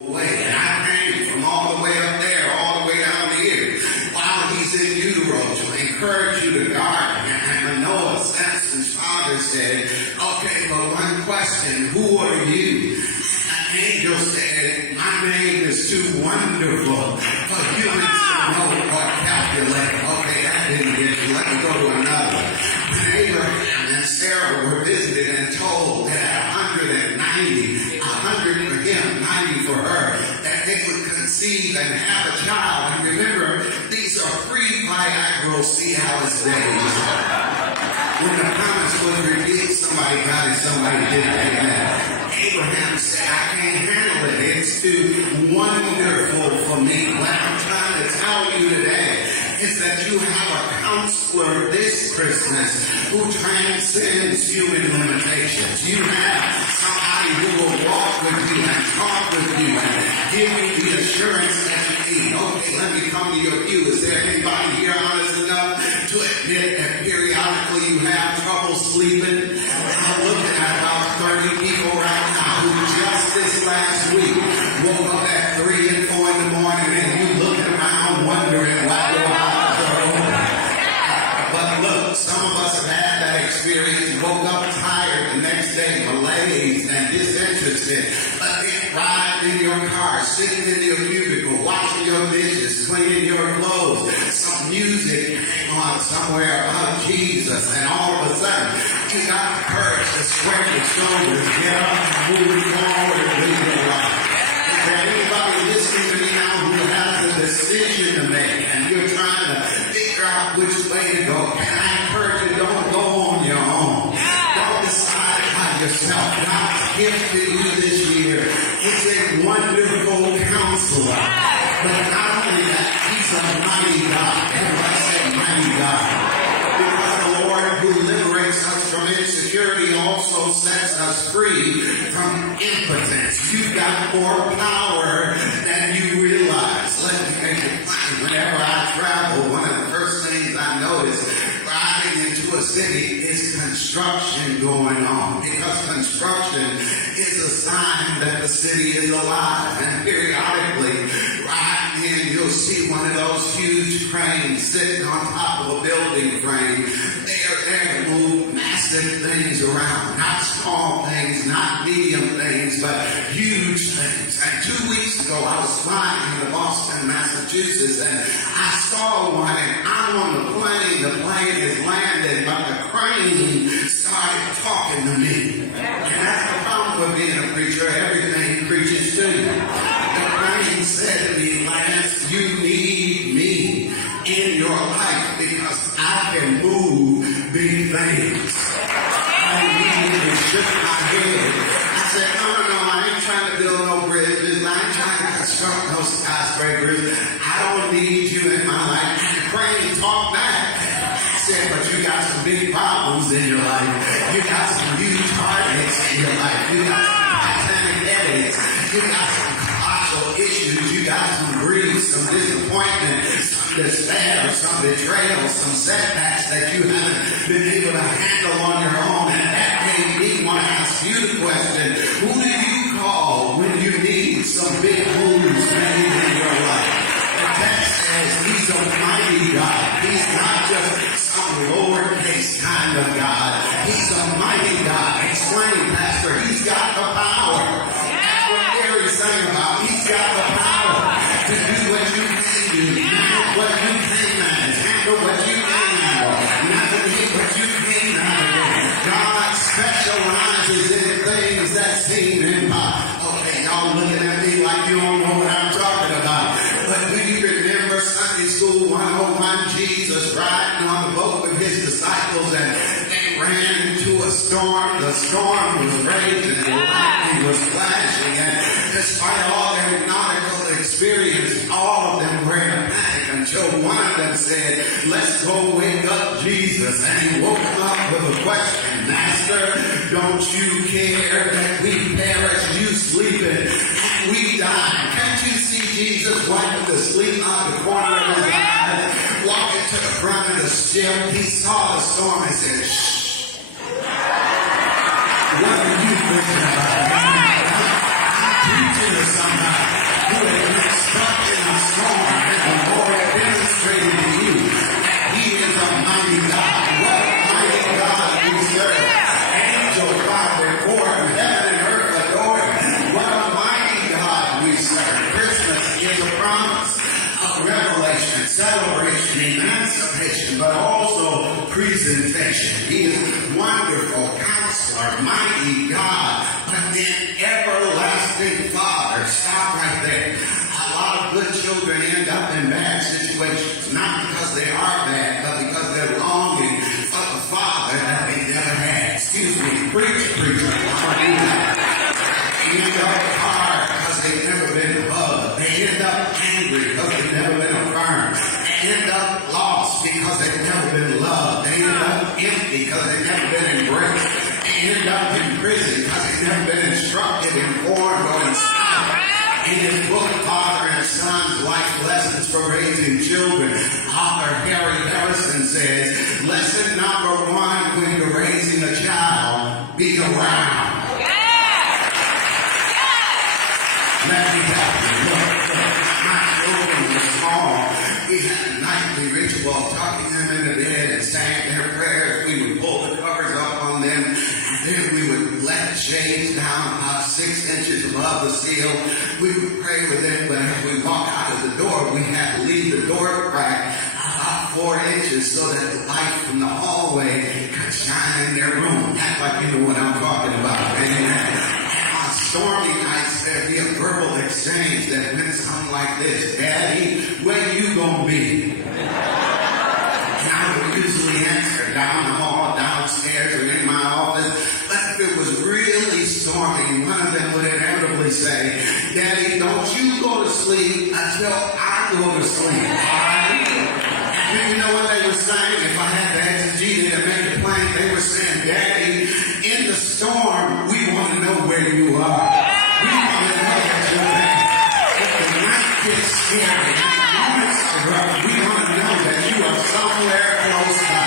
way. And I came from all the way up there, all the way down here, while he's in utero to encourage you to guard him. And Manoah, Samson's father, said, okay, but one question, who are you? An angel said, my name is too wonderful for humans to know or calculate. Okay, that didn't get you. Let me go to another. When Abraham and Sarah were visited and told that at 190, 100 for him, 90 for her, that they would conceive and have a child. And remember, these are pre-Viagra Cialis days. When the promise was revealed, somebody got it, somebody didn't. Amen. Abraham said, I can't handle it. It's too wonderful for me. What I'm trying to tell you today is that you have a counselor this Christmas who transcends human limitations. You have somebody who will walk with you and talk with you and give you the assurance that you need. Okay, let me come to your view. Is there anybody here honest enough to admit that periodically you have trouble sleeping? I'm looking at about 30 people right now who just this last week woke up at 3 and 4 in the morning and you looking around wondering why your eyes are open. But look, some of us have had that experience, woke up tired the next day, malaise and disinterested, but then riding in your car, sitting in your cubicle, washing your dishes, cleaning your clothes, some music came on somewhere about Jesus, and all of a sudden, you got the courage to square your shoulders, get up and move forward and live your life. Is there anybody listening to me now who has a decision to make and you're trying to figure out which way to go? Can I encourage you, don't go on your own. Don't decide by yourself. God's gift to you this year is a wonderful counselor. But not only that, he's a mighty God. Everybody say mighty God. Because the Lord who liberates us from insecurity also sets us free from impotence. You've got more power than you realize. Let me make it plain. Whenever I travel, one of the first things I notice driving into a city is construction going on. Because construction is a sign that the city is alive. And periodically, right in, you'll see one of those huge cranes sitting on top of a building frame. They are there to move massive things around. Not small things, not medium things, but huge things. And 2 weeks ago, I was flying into Boston, Massachusetts, and I saw one, and I'm on the plane. The plane is landed, but the crane started talking to me. And that's the problem with being a preacher. Everything preaches to you. The crane said to me, Lance, you need me in your life because I can move big things. I immediately shook my head. I said, no, I ain't trying to build no bridges. I ain't trying to construct no skyscrapers. I don't need you in my life. The crane talked back. I said, but you got some big problems in your life. You got some huge heartaches in your life. You got some titanic headaches. You got some colossal issues. You got some grief, some disappointment, some despair, some betrayal, some setbacks that you haven't been able to handle on your own. And that made me want to ask you the question, who do you call when you need some big moves made in your life? The text says he's a mighty God. He's not just some lowercase kind of God. He's a mighty God. Explain, Pastor. He's got the power. That's what Gary sang about. He's got the power to do what you can do, manage what you can manage, handle what you can handle, navigate what you can navigate. God specializes in things that seem impossible. Okay, y'all looking at me like you don't know what I'm talking about. But do you remember Sunday School 101, Jesus riding on the boat with his disciples and they ran into a storm. The storm was raging, the lightning was flashing, and despite all their nautical experience, all of them were in a panic until one of them said, let's go wake up Jesus. And he woke him up with a question, Master, don't you care that we perish, you sleeping, and we die? Can't you see Jesus wiping the sleep out the corner of his eyes, walking to the front of the ship? He saw the storm and said, shh. What are you thinking about? I'm preaching to somebody. presentation. He is wonderful counselor, mighty God, but then everlasting Father. Stop right there. A lot of good children end up in bad situations, not because they are bad, but because they're longing for the Father that they never had. Excuse me, preacher. They end up hard because they've never been hugged. They end up angry because they've never been affirmed. They end up lost because they've never been loved. They end up empty because they've never been embraced. They end up in prison because they've never been instructed, informed, or inspired. In his book, Father and Son's Life Lessons for Raising Children, author Harry Harrison says, lesson number 1 when you're raising a child, be around. Let me help you. Look, my children were small. We had a nightly ritual, tucking them into bed and saying their prayers. We would pull the covers up on them, and then we would let the shades down about 6 inches above the seal. We would pray with them, but as we walk out of the door, we had to leave the door crack about 4 inches so that the light from the hallway could shine in their room. Act like you know what I'm talking about. Amen. On stormy nights, there'd be a verbal exchange that went something like this: Daddy, where you gonna be? And I would usually answer down the hall, downstairs, or in my office. But if it was really stormy, one of them would inevitably say, Daddy, don't you go to sleep until I go to sleep. And you know what they were saying? If I had to exegete it and make it plain, they were saying, Daddy, in the storm, we want to know where you are. We want to know that you're there. If the night gets scary, and the moments are rough, we want to know that you are somewhere close by.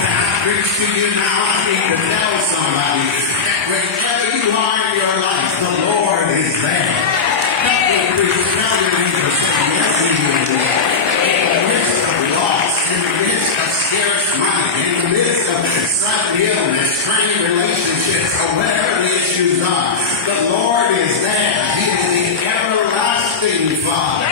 Can I preach to you now? I need to tell somebody that wherever you are in your life, the Lord is there. Help me preach. Tell your neighbor, say, yes, He is there. In the midst of loss, in the midst of scarce money, in the midst of sudden illness, strained relationships, or whatever the issues are, the Lord is there. He is the everlasting Father.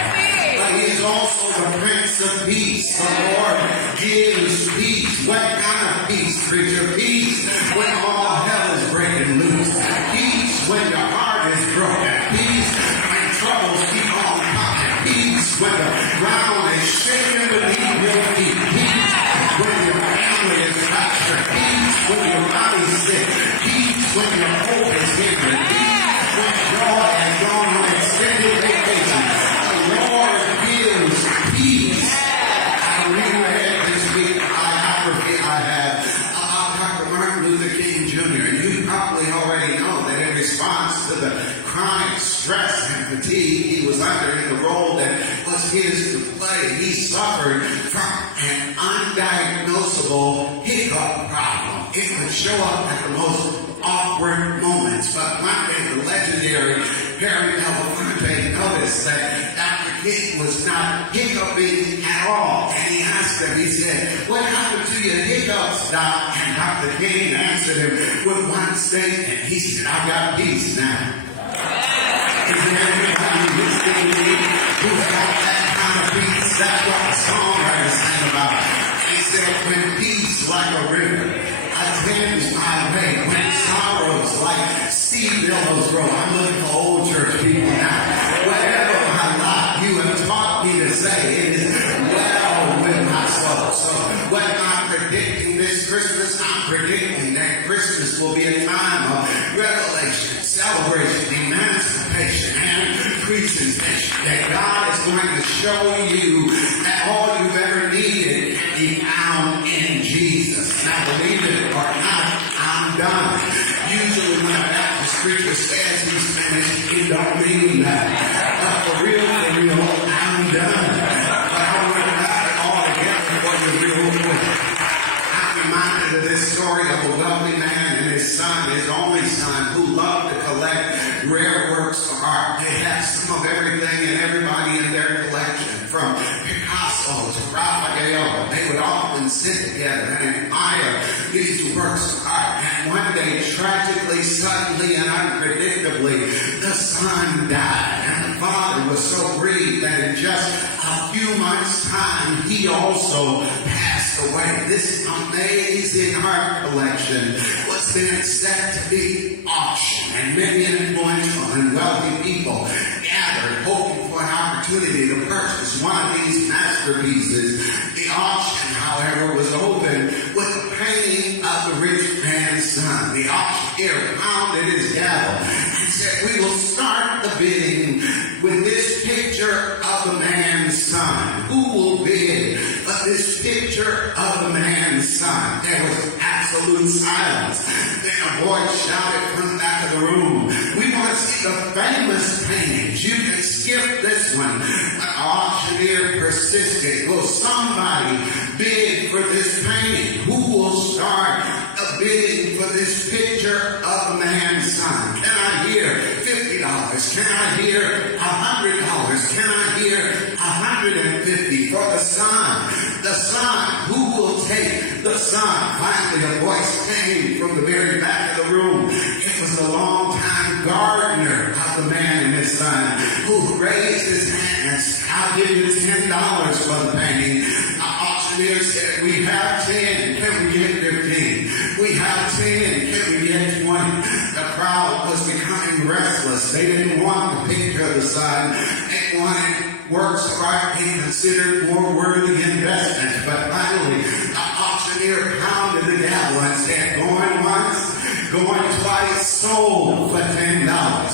But He is also the Prince of Peace. The Lord gives peace. What kind of peace, preacher? Peace when all hell is breaking loose. Peace when your heart is broken. Peace when troubles keep on coming. Peace when the ground is shaking beneath your feet. Peace when your family is fractured. Peace when your body's sick. Peace when your hope is hidden. Peace when joy has gone on extended vacation. The Lord gives peace. I reread this week a biography I have about Dr. Martin Luther King Jr. And you probably already know that in response to the chronic stress and fatigue he was under in the role that was his to play, he suffered from an undiagnosable hiccup problem. It would show up at the most awkward moments. But one day the legendary Harry Belafonte noticed that Dr. King was not hiccuping at all. And he asked him, he said, what happened to your hiccups, Doc? And Dr. King answered him with one statement. He said, I got peace now. Is there anybody listening to me who's got that kind of peace? That's what the songwriter sang about. He said, when peace like a river attends my way, when sorrows like sea billows grow. I'm looking for old church people now. Whatever my lot you have taught me to say, it is well with my soul. So what I'm predicting this Christmas, I'm predicting that Christmas will be a time of revelation, celebration, emancipation, and presentation. That God is going to show you that all you've ever needed can be found in Jesus. Now believe it or not, I'm done. Usually when a Baptist preacher says he's finished, he don't mean that. But for real, I'm done. But I want to wrap it all together for you real quick. I'm reminded of this story of a wealthy man and his son, his only son, who loved to collect rare works of art. They had some of everything and everybody in their collection, from Picasso to Raphael. They would often sit together and admire these works of art. And one day, tragically, suddenly, and unpredictably, the son died. And the father was so grieved that in just a few months' time, he also passed passed away, this amazing art collection was then set to be auctioned, and many influential and wealthy people gathered hoping for an opportunity to purchase one of these masterpieces. The auction, however, was opened with a painting of the rich man's son. The auctioneer pounded his gavel and said, "We will start the bidding with this picture of the man's son. Who will bid for this picture of the man's son?" There was absolute silence. Then a voice shouted from the back of the room, "We want to see the famous paintings. You can skip this one." But the auctioneer persisted. "Will somebody bid for this painting? Who will start a bidding for this picture of the man's son? Can I hear $50? Can I hear $100? Can I hear $150 for the son? The son. Who will take the son?" Finally, a voice came from the very back of the room. It was the longtime gardener of the man and his son, who raised his hands. "I'll give you $10 for the painting." The auctioneer said, "We have 10. Can we get 15? We have 10. Can we get 20? The crowd was becoming restless. They didn't want the picture of the son. They wanted works of art being considered more worthy investments. But finally, the auctioneer pounded the gavel and said, "Going once, going twice, sold for $10.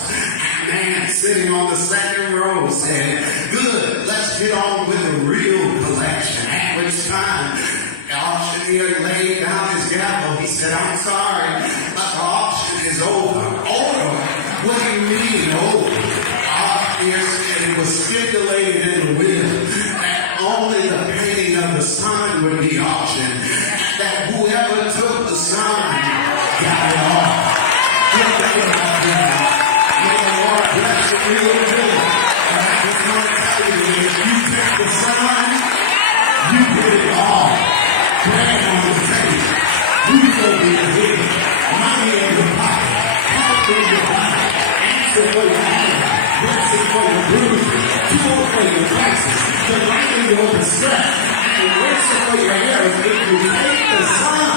And a man sitting on the second row said, "Good, let's get on with the real collection." At which time, the auctioneer laid down his gavel. He said, "I'm sorry, but the auction is over." "Over? What do you mean over?" The auctioneer said it was stipulated in the will that only the painting of the son would be auctioned, and that whoever took the son got it all. May the Lord bless you real good. And I just want to tell you, if you took the son, you did it all. Bread on the table, food over your head, money in your pocket, health in your body, answer for your hand, blessing for your bruises, cure for your crisis, delight in your distress, and worship for your errors. If you take the son,